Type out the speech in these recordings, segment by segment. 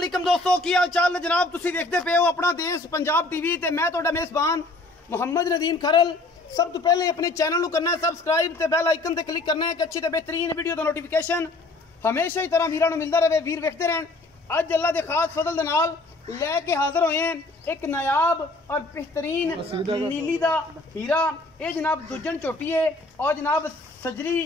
अलैकुम दोस्तों, की हाल चाल ने जनाब। तुसी देखते पे हो अपना देश पंजाब टीवी ते मैं तुहाडा मेज़बान मुहम्मद नदीम खरल। सब तो पहले अपने चैनल को करना है सबसक्राइब ते बेल आइकन ते क्लिक करना है कि अच्छी ते बेहतरीन वीडियो का नोटिफिकेशन हमेशा ही तरह वीरां नूं मिलता रहे। वीर वेखते रहन। अज अल्लाह के खास फजल दे नाल लैके हाजिर होए हैं एक नायाब और बेहतरीन नीली दा हीरा। ये जनाब दुजन झोटी है और जनाब सजरी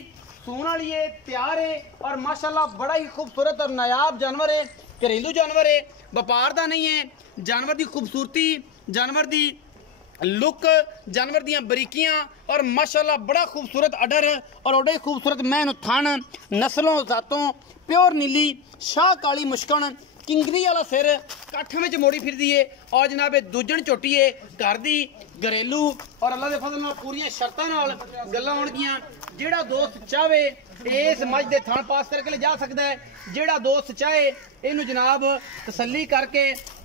सून वाली है, तैयार है और माशाल्लाह बड़ा ही खूबसूरत और नायाब जानवर है। घरेलू जानवर है, व्यापार का नहीं है। जानवर की खूबसूरती, जानवर की लुक, जानवर दी बरीकियां और माशाल्लाह बड़ा खूबसूरत अडर और बड़े खूबसूरत मैन थन, नस्लों जातों, प्योर नीली, शाह काली मुश्कन, किंगरी वाला सिर, काठा में मोड़ी फिरदी है और जनाब दूजन झोटी है घर दी घरेलू और अल्लाह के फजल नाल पूरी शर्तां नाल गल्लां होणगियां। जेड़ा दोस्त चाहे इस मझ दे थण पास करके ले जा सकता है। जेड़ा दोस्त चाहे इनू जनाब तसल्ली करके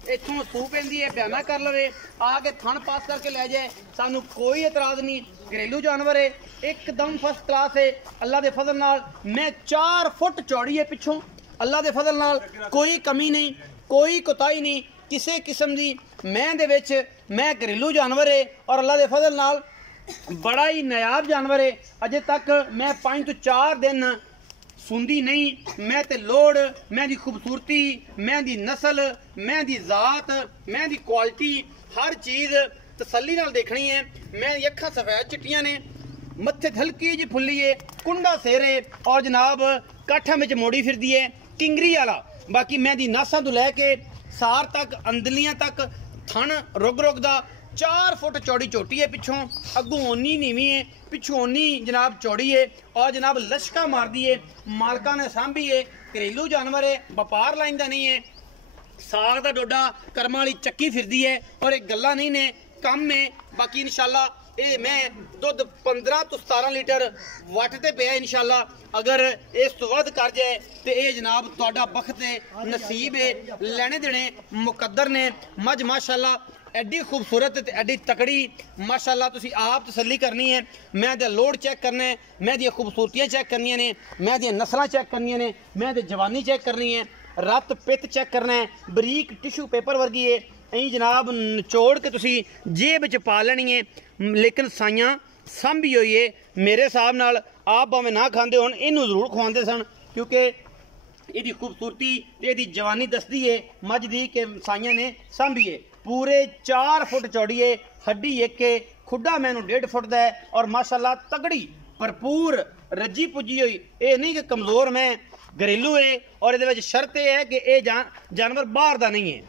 इत्थों सू पैंदी है बयाना कर लवे, आके थण पास करके ले जाए, सानू कोई एतराज नहीं। घरेलू जानवर है, एकदम फर्स्ट क्लास है। अल्लाह के फजल नाल मैं 4 फुट चौड़ी है पिछों। अल्लाह के फजल नाल कोई कमी नहीं, कोई कोताही नहीं किसी किस्म की। मैं दे विच मैं घरेलू जानवर है और अल्लाह के फजल नाल बड़ा ही नायाब जानवर है। अजे तक मैं 5 तो 4 दिन सुनदी नहीं। मैं ते लोड़, मैं दी खूबसूरती, मैं दी नस्ल, मैं दी जात, मैं दी क्वालिटी हर चीज़ तसल्ली नाल देखनी है। मैं अखां सफेद चिट्टियां ने, मत्थे हल्की जी फुल्ली है, कुंडा सिर है और जनाब काठा में मोड़ी फिरदी है किंगरी वाला। बाकी मैं दी नासां तो लैके सार तक अंदलियां तक थन रुग रुग दा 4 फुट चौड़ी चोटी है। पिछों अगों ओनी नीवी है, पिछों ओनी जनाब चौड़ी है और जनाब लश्का मारदी है। मालका ने सांभी है। घरेलू जानवर है, व्यापार लाइन का नहीं है। साग का डोडा कर्म वाली चक्की फिरदी है और एक गल्ला नहीं ने कम है। बाकी इंशाल्लाह ये मैं दुध 15 तो 17 लीटर वटते पे इंशाल्लाह। अगर इस तो वध कर जाए तो ये जनाब तुहाडा बख्त है, नसीब है, लेने देने मुकद्दर ने। मझ माशाल्लाह एडी खूबसूरत ते एडी तकड़ी माशाल्लाह। तुसी आप तसल्ली करनी है। मैं दे लोड चेक करना है, मैं दी खूबसूरतियाँ चेक करनियां ने, मैं दी नस्लां चेक करनियां ने, मैं दे जवानी चेक करनी है, रत पित चेक करना है। बरीक टिशू पेपर वर्गी है, यही जनाब निचोड़ के तुसी जेब च पा लेनी है। लेकिन साइयां सांभी हुई है। मेरे हिसाब नाल आप भावें ना खाते हो, इनू जरूर खवाते सन क्योंकि इसकी खूबसूरती इसकी जवानी दसदी है मझ दी कि साइयां ने सांभी है। पूरे 4 फुट चौड़ी है, हड्डी एक है, खुडा मैनू 1.5 फुट का है और माशाल्लाह तगड़ी भरपूर रजी पुजी हुई। ये नहीं कि कमजोर मैं घरेलू है और ये शर्त यह है कि यह जानवर बाहर का नहीं है।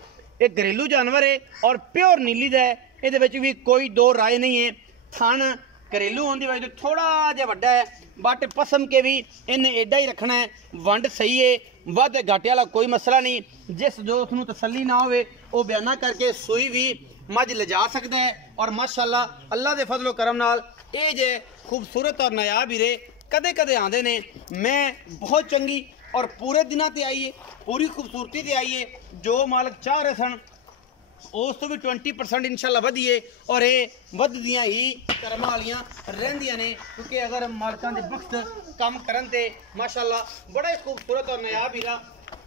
ये घरेलू जानवर है और प्योर नीली का है। ये भी कोई दो राय नहीं है। थन घरेलू होने की वजह से थोड़ा जहा वड्डा है, बट पसम के भी इन्हें एडा ही रखना है। वंड सही है, वध घाटे वाला कोई मसला नहीं। जिस दोस्त नूं तसल्ली ना होवे वो बयाना करके सुई भी मझ ले जा सकता है। और माशाल्लाह अल्लाह के फजलो करम नाल ये जे खूबसूरत और नायाब हीरे कदे कदे आते ने। मैं बहुत चंगी और पूरे दिनों ते आई है, पूरी खूबसूरती ते आई है। जो मालक चाह रहे सन उस तो भी 20% इंशाल्लाह वधिए और ये वधदियां ही कर्म वालियां रहिंदियां ने क्योंकि अगर मालकां दे वक्त काम करन ते माशाल्लाह बड़ा ही खूबसूरत और नायाब हीरा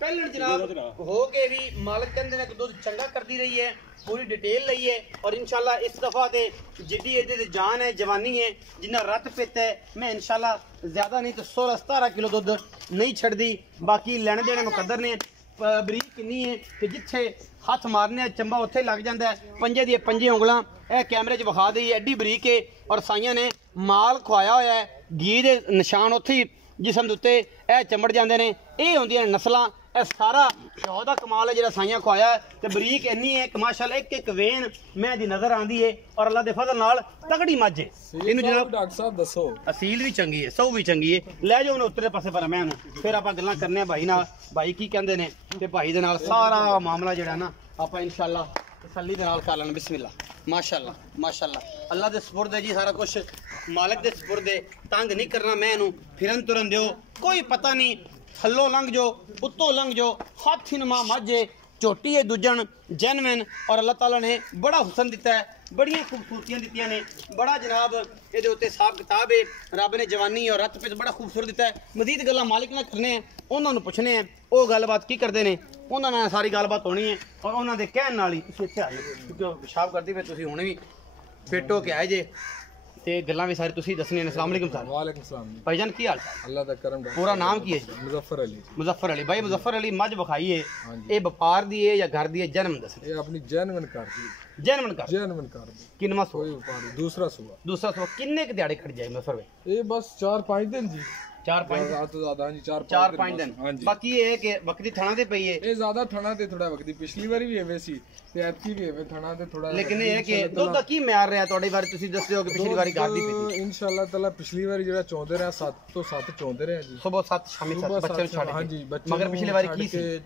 पहले जनाब हो के भी मालक कहते हैं कि दुध चंगा करती रही है। पूरी डिटेल लई है और इंशाल्लाह इस दफ़ा ते जिद्दी ये जान है, जवानी है, जिन्ना रत पित है, मैं इंशाल्लाह ज़्यादा नहीं तो 16-17 किलो दुध नहीं छड़दी। बाकी लेने देने मुकद्दर ने। बरीक किन्नी है कि जिथे हथ मारने चंबा उत्थे लग जाता है। पंजे दी पंजे उंगलां यह कैमरे च विखा दी एडी बरीक है और साइयां ने माल खुआया होया है। घी दे निशान उत्थे जिसम दे उत्ते यह चमड़ जाते हैं। ये होंदियां नस्लां। यह सारा शौ का कमाल है जो साइयां खुआया है। तो बरीक इन्नी है कि माशाल्लाह एक एक वेन मैं दी नज़र आती है और अल्लाह के फजल नाल तगड़ी मझ है। इनू जनाब डॉक्टर साहब दसो असील भी चंगी है, सौ भी चंगी है। लै जाओ उतरे पासे पर मैं फिर आप गल्लां करने भाई नाल। भाई की कहते हैं कि भाई दे नाल सारा मामला जिहड़ा ना आप इंशाल्लाह तसल्ली दे नाल कर लेना। बिस्मिल्लाह माशाल्लाह माशाल्लाह अल्लाह दे सुपुर्द है जी सारा कुछ, मालिक दे सुपुर्द है। तंग नहीं करना मैं इनू, फिरन तुरन दिओ, कोई पता नहीं, थल्लों लंघ जो उत्तों लंघ जो। हाथ ही नमा मझ है, झोटी है दुजन जैनविन और अल्लाह ताला ने बड़ा हुसन दिता है, बड़ियां खूबसूरतियां दित्तियां ने। बड़ा जनाब ये उत्ते हिसाब किताब है। रब ने जवानी और रत पित बड़ा खूबसूरत दिता है। मजीद गल्लां मालिक ने करने हैं, उन्होंने पुछने हैं, वो गलबात की करते हैं, ਉਹਨਾਂ ਨਾਲ ਸਾਰੀ ਗੱਲਬਾਤ ਹੋਣੀ ਹੈ ਔਰ ਉਹਨਾਂ ਦੇ ਕਹਿਣ ਨਾਲ ਹੀ ਤੁਸੀਂ ਇੱਥੇ ਆਏ ਕਿਉਂਕਿ ਉਹ ਪਿਸ਼ਾਬ ਕਰਦੀ ਫਿਰ ਤੁਸੀਂ ਹੁਣੇ ਵੀ ਫਿੱਟ ਹੋ ਕੇ ਆਏ ਜੇ ਤੇ ਗੱਲਾਂ ਵੀ ਸਾਰੀ ਤੁਸੀਂ ਦੱਸਣੀਆਂ ਨੇ। अस्सलाम वालेकुम सर। वालेकुम सलाम भाईजान की हाल चाल? अल्लाह दा करम। पूरा नाम की है जी? मुजफ्फर अली। मुजफ्फर अली भाई, मुजफ्फर अली मज विखाई है, हाँ जी। ये व्यापार दी है या घर दी है? जन्म दस ये अपनी जेनवन कर दी। जन्म कर दी किनवा सो? कोई व्यापार दूसरा सुबह। दूसरा सो किन्ने के दिहाड़े खड़ जाए मुजफ्फर भाई? ये बस 4-5 दिन जी। 4-5 तो ज्यादा जी 4-5 दिन। हाँ जी। बाकी ये है कि वक्ती थाना ते पई है। ये ज्यादा थाना ते थोड़ा वक्ती पिछली बारी भी एवे सी ते ऐतकी भी एवे थाना ते थोड़ा। लेकिन ये है कि दुध दा की म्यार रहा ਤੁਹਾਡੇ ਬਾਰੇ ਤੁਸੀਂ ਦੱਸਿਓ ਕਿ ਪਿਛਲੀ ਵਾਰੀ ਗਾਦੀ ਪਈ इंशाल्लाह ताला पिछली बारी ਜਿਹੜਾ ਚੌਂਦੇ ਰਿਹਾ 7 ਤੋਂ 7 ਚੌਂਦੇ ਰਹੇ ਜੀ। ਸਵੇਰ 7 ਸ਼ਾਮੀ 7 ਬੱਚੇ ਨੂੰ ਛੱਡ ਕੇ। हाँ जी बच्चे ਮਗਰ ਪਿਛਲੀ ਵਾਰੀ ਕੀ ਸੀ?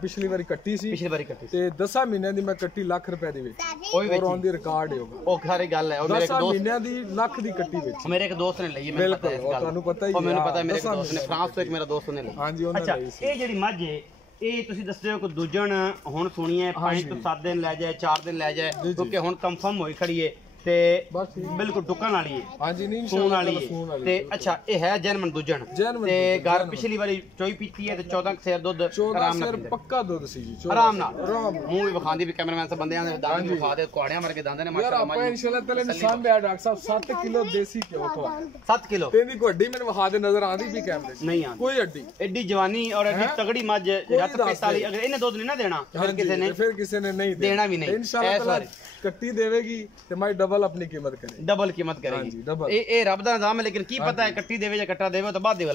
ਪਿਛਲੀ ਵਾਰੀ ਕੱਟੀ ਸੀ। ਪਿਛਲੀ ਵਾਰੀ ਕੱਟੀ ਤੇ 10 ਮਹੀਨਿਆਂ ਦੀ ਮੈਂ ਕੱਟੀ ਲੱਖ ਰੁਪਏ ਦੀ ਵੇਚੀ। ਉਹ ਵੀ ਔਰ ਔਨ ਦੀ ਰਿਕਾਰਡ ਹੋਗਾ। ਉਹ ਸਾਰੀ ਗੱਲ ਹੈ। ਉਹ ਮੇਰੇ ਇੱਕ 10 ਦੋਸਤ ਮਹੀਨਿਆਂ ਦੀ ਲੱਖ ਦੀ ਕੱਟੀ ਵੇਚੀ। ਮੇਰੇ ਇੱਕ ਦੋਸਤ ਨੇ ਲਈ ਹੈ, ਮੈਨੂੰ ਪਤਾ ਹੈ ਇਸ ਗੱਲ ਦਾ। ਤੁਹਾਨੂੰ ਪਤਾ ਹੀ ਉਹ ਮੈਨੂੰ ਹੈ। ਪਤਾ ਹੈ, ਮੇਰੇ ਇੱਕ ਦੋਸਤ ਨੇ ਫਰਾਂਸ ਤੋਂ ਇੱਕ ਮੇਰਾ ਦੋਸਤ ਨੇ ਲਈ। ਹਾਂਜੀ ਉਹਨਾਂ ਅੱਛਾ, ਲਈ ਸੀ। ਇਹ ਜਿਹੜੀ ਮੱਝ ਹੈ ਇਹ ਤੁਸੀਂ ਦੱਸਦੇ ਹੋ ਕਿ ਦੂਜਣ ਹੁਣ ਸੁਣੀ ਹੈ 5 ਤੋਂ 7 ਦਿਨ ਲੈ ਜਾਏ 4 ਦਿਨ ਲੈ ਜਾਏ ਕਿਉਂਕਿ ਹੁਣ ਕੰਫਰਮ ਹੋਈ ਖੜੀ ਹੈ ਤੇ ਬਿਲਕੁਲ ਟੁਕਣ ਵਾਲੀ ਹੈ। ਹਾਂਜੀ ਨਹੀਂ ਸੂਣ ਵਾਲੀ ਹੈ ਤੇ ਅੱਛਾ ਇਹ ਹੈ ਜਨਮਨ ਦੂਜਣ ਤੇ ਘਰ ਪਿਛਲੀ ਵਾਰੀ ਚੋਈ ਪੀਤੀ ਹੈ ਤੇ 14 ਸੇਰ ਦੁੱਧ ਆਰਾਮ ਨਾਲ ਪੱਕਾ ਦੁੱਧ ਸੀ ਜੀ। ਆਰਾਮ ਨਾਲ ਮੂੰਹ ਵੀ ਵਿਖਾਉਂਦੀ ਵੀ ਕੈਮਰਾਮੈਨ ਸਭ ਬੰਦਿਆਂ ਦੇ ਦੰਦ ਵਿਖਾ ਦੇ ਕੁਆੜਿਆਂ ਵਰਗੇ ਦੰਦ ਨੇ ਯਾਰ ਆਪਾਂ ਇਨਸ਼ਾਅੱਲਾ ਤਾਲਾ ਨਿਸ਼ਾਨ ਦੇ ਡਾਕਟਰ ਸਾਹਿਬ 7 ਕਿਲੋ ਦੇਸੀ ਘਿਓ ਖਵਾ 7 ਕਿਲੋ ਤੇ ਦੀ ਕੋਈ ਮੈਨੂੰ ਵਿਖਾ ਦੇ ਨਜ਼ਰ ਆਂਦੀ ਵੀ ਕੈਮਰੇ 'ਚ ਨਹੀਂ ਆਂਦੀ ਕੋਈ ਅੱਡੀ ਐਡੀ ਜਵਾਨੀ ਔਰ ਐਡੀ ਤਗੜੀ ਮੱਝ ਰੱਤ ਪੇਤਾ ਵਾਲੀ ਅਗਰ ਇਹਨੇ ਦੁੱਧ ਨਹੀਂ ਨਾ ਦੇਣਾ ਫਿਰ ਕਿਸੇ ਨੇ ਨਹੀਂ ਦੇਣਾ ਵੀ ਨਹੀਂ। ਇਨਸ਼ਾਅੱਲਾ ਤਾਲਾ ਕੱਟੀ ਦੇਵੇਗੀ ਤੇ ਮੈਂ ਡਬਲ ਆਪਣੀ ਕੀਮਤ ਕਰੇ डबल कीमत करेगी। ये रब दा निजाम है लेकिन की पता है कट्टी देवे या कट्टा देवे तो बाद देवे।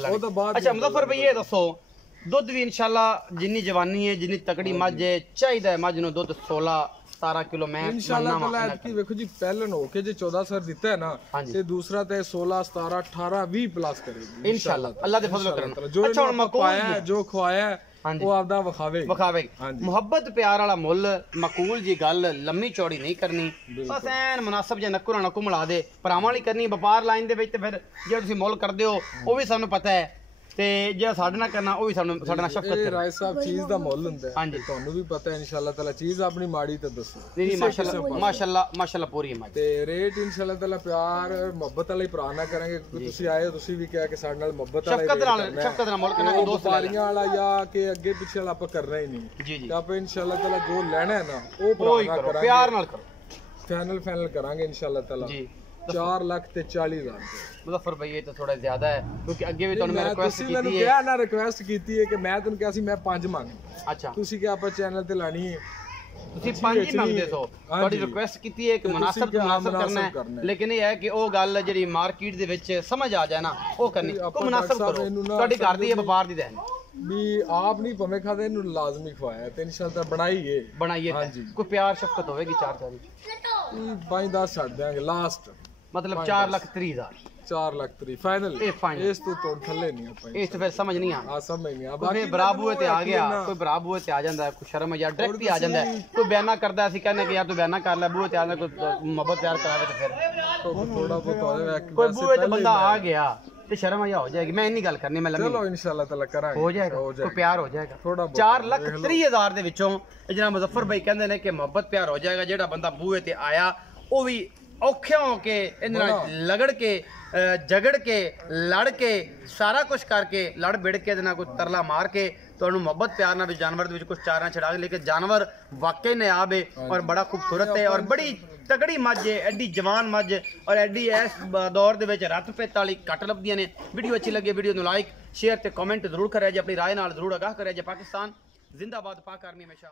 अच्छा मुजफ्फर भाई ये दसो दुध भी इंशाल्लाह जिन्नी जवानी है जिन्नी तकड़ी मझ है चाहिए मझ नु दुध 16-17 किलो मैं इंशाल्लाह ताला की देखो जी पहलन हो के जे 14 सर दिता है ना ते दूसरा ते 16 17 18 20 प्लस करेगी इंशाल्लाह अल्लाह दे फजल करन। अच्छा हुन मकूल जो खवाया वो आपदा विखावे मुहब्बत प्यार वाला मुल मकूल जी गल लम्मी चौड़ी नहीं करनी बस ऐन मुनासिब जे नक्कू ना घुमला दे भरावां वाली करनी व्यापार लाइन दे विच ते फिर जे तुसीं मुल करदे हो वो भी सानू पता है ਤੇ ਜੇ ਸਾਡੇ ਨਾਲ ਕਰਨਾ ਉਹ ਵੀ ਸਾਡੇ ਨਾਲ ਸ਼ਫਕਤ ਕਰੇ। ਰਾਏ ਸਾਹਿਬ ਚੀਜ਼ ਦਾ ਮੁੱਲ ਹੁੰਦਾ ਹੈ ਹਾਂਜੀ ਤੁਹਾਨੂੰ ਵੀ ਪਤਾ ਹੈ ਇਨਸ਼ਾਅੱਲਾ ਤਾਲਾ ਚੀਜ਼ ਆਪਣੀ ਮਾੜੀ ਤੇ ਦੱਸੋ ਨਹੀਂ ਮਾਸ਼ਾਅੱਲਾ ਪੂਰੀ ਹੈ ਤੇ ਰੇਟ ਇਨਸ਼ਾਅੱਲਾ ਤਾਲਾ ਪਿਆਰ ਮੁਹੱਬਤ ਵਾਲਾ ਹੀ ਭਰਾ ਨਾ ਕਰਾਂਗੇ ਕਿਉਂਕਿ ਤੁਸੀਂ ਆਏ ਹੋ ਤੁਸੀਂ ਵੀ ਕਿਹਾ ਕਿ ਸਾਡੇ ਨਾਲ ਮੁਹੱਬਤ ਵਾਲਾ ਸ਼ਫਕਤ ਨਾਲ ਮੁੱਲ ਕਰਨਾ ਦੋਸਤ ਵਾਲੀਆਂ ਵਾਲਾ ਜਾਂ ਕਿ ਅੱਗੇ ਪਿੱਛੇ ਵਾਲਾ ਆਪਾਂ ਕਰਨਾ ਹੀ ਨਹੀਂ ਜੀ ਤਾਂ ਆਪਾਂ ਇਨਸ਼ਾਅੱਲਾ ਤਾਲਾ ਜੋ ਲੈਣਾ ਹੈ ਨਾ ਉਹ ਭਰਾ ਨਾਲ ਕਰਾਂਗੇ ਪਿਆਰ ਨਾਲ ਕਰੋ ਫਾਈਨਲ ਕਰਾਂਗੇ ਇਨਸ਼ਾਅੱਲਾ ਤਾਲਾ ਜੀ 4,40,000 मुजफ्फर भाई ये तो थोड़ा ज्यादा है क्योंकि अगे भी तुहानू मैं रिक्वेस्ट की थी है ना रिक्वेस्ट की है कि मैं तुहानू कहा सी मैं 5 मंग अच्छा ਤੁਸੀਂ ਕਿ ਆਪਾਂ ਚੈਨਲ ਤੇ ਲਾਣੀ ਹੈ ਤੁਸੀਂ 5 ਹੀ ਮੰਗਦੇ ਸੋ ਤੁਹਾਡੀ ਰਿਕੁਐਸਟ ਕੀਤੀ ਹੈ ਕਿ ਮੁਨਾਸਬ ਕਰਨਾ ਹੈ ਲੇਕਿਨ ਇਹ ਹੈ ਕਿ ਉਹ ਗੱਲ ਜਿਹੜੀ ਮਾਰਕੀਟ ਦੇ ਵਿੱਚ ਸਮਝ ਆ ਜਾਏ ਨਾ ਉਹ ਕਰਨੀ ਕੋ ਮੁਨਾਸਬ ਕਰੋ ਤੁਹਾਡੀ ਘਰ ਦੀ ਵਪਾਰ ਦੀ ਰਹਿਣ ਵੀ ਆਪ ਨਹੀਂ ਭਵੇਂ ਖਾਦੇ ਇਹਨੂੰ ਲਾਜ਼ਮੀ ਖਵਾਇਆ ਤੇ ਇਨਸ਼ਾਅੱਲਾ ਬਣਾਈਏ ਕੋਈ ਪਿਆਰ ਸ਼ਫਕਤ ਹੋਵੇਗੀ 4 5-10 ਛੱਡ ਦਿਆਂਗੇ ਲਾਸਟ मतलब 4,30,000 4,30,000 फाइनल इस तो तोड़ थल्ले नहीं ਆਪਾਂ ਇਸ ਫਿਰ ਸਮਝ ਨਹੀਂ ਆ ਸਮਝ ਨਹੀਂ ਆ ਬਾਕੀ ਬਰਾਬੂਏ ਤੇ ਆ ਗਿਆ ਕੋਈ ਬਰਾਬੂਏ ਤੇ ਆ ਜਾਂਦਾ ਕੋਈ ਸ਼ਰਮ ਜਾਂ ਡਾਇਰੈਕਟ ਹੀ ਆ ਜਾਂਦਾ ਕੋਈ ਬਿਆਨਾ ਕਰਦਾ ਅਸੀਂ ਕਹਿੰਦੇ ਕਿ ਯਾਰ ਤੂੰ ਬਿਆਨਾ ਕਰ ਲੈ ਬੂਏ ਤੇ ਆ ਜਾਂਦਾ ਕੋਈ ਮੁਹੱਬਤ ਪਿਆਰ ਕਰਾਵੇ ਤੇ ਫਿਰ ਥੋੜਾ ਬਹੁਤ ਹੋਵੇ ਕੋਈ ਬੂਏ ਤੇ ਬੰਦਾ ਆ ਗਿਆ ਤੇ ਸ਼ਰਮ ਆ ਹੋ ਜਾਏਗੀ ਮੈਂ ਇੰਨੀ ਗੱਲ ਕਰਨੀ ਮੈਂ ਲੰਮੀ ਚਲੋ ਇਨਸ਼ਾਅੱਲਾ ਤਾਲਾ ਕਰਾਂਗੇ ਹੋ ਜਾਏਗਾ ਕੋਈ ਪਿਆਰ ਹੋ ਜਾਏਗਾ 4,30,000 ਦੇ ਵਿੱਚੋਂ ਜਿਹੜਾ ਮੁਜ਼ੱਫਰ ਭਾਈ ਕਹਿੰਦੇ ਨੇ ਕਿ ਮੁਹੱਬਤ ਪਿਆਰ ਹੋ ਜਾਏਗਾ ਜਿਹੜਾ ਬੰਦਾ ਬੂਏ ਤੇ ਆਇਆ ਉਹ ਵੀ ਔਖਿਆਂ ਹੋ ਕੇ ਇਹਨਾਂ ਨਾਲ ਲਗੜ ਕੇ ਝਗੜ ਕੇ ਲੜ ਕੇ ਸਾਰਾ ਕੁਝ ਕਰਕੇ ਲੜ ਬਿੜ ਕੇ ਇਹਦੇ ਨਾਲ ਕੋਈ ਤਰਲਾ ਮਾਰ ਕੇ ਤੁਹਾਨੂੰ ਮੁਹੱਬਤ ਪਿਆਰ ਨਾਲ ਵੀ ਜਾਨਵਰ ਦੇ ਵਿੱਚ ਕੁਝ ਚਾਰਾਂ ਛੜਾ ਕੇ ਲੇਕਿਨ ਜਾਨਵਰ ਵਾਕਈ ਨਾਯਾਬ ਹੈ ਔਰ ਬੜਾ ਖੂਬਸੂਰਤ ਹੈ ਔਰ ਬੜੀ ਤਗੜੀ ਮੱਝ ਹੈ ਐਡੀ ਜਵਾਨ ਮੱਝ ਔਰ ਐਡੀ ਇਸ ਦੌਰ ਦੇ ਵਿੱਚ ਰੱਤ ਪੇਤ ਵਾਲੀ ਘੱਟ ਲੱਭਦੀਆਂ ਨੇ। ਵੀਡੀਓ ਅੱਛੀ ਲੱਗੇ ਵੀਡੀਓ ਨੂੰ ਲਾਈਕ ਸ਼ੇਅਰ ਤੇ ਕਮੈਂਟ ਜ਼ਰੂਰ ਕਰਿਆ ਜੇ ਆਪਣੀ ਰਾਏ ਨਾਲ ਜ਼ਰੂਰ ਆਗਾਹ ਕਰਿਆ ਜੇ। ਪਾਕਿਸਤਾਨ ਜ਼ਿੰਦਾਬਾਦ, ਪਾਕ ਆਰਮੀ ਹਮੇਸ਼ਾ।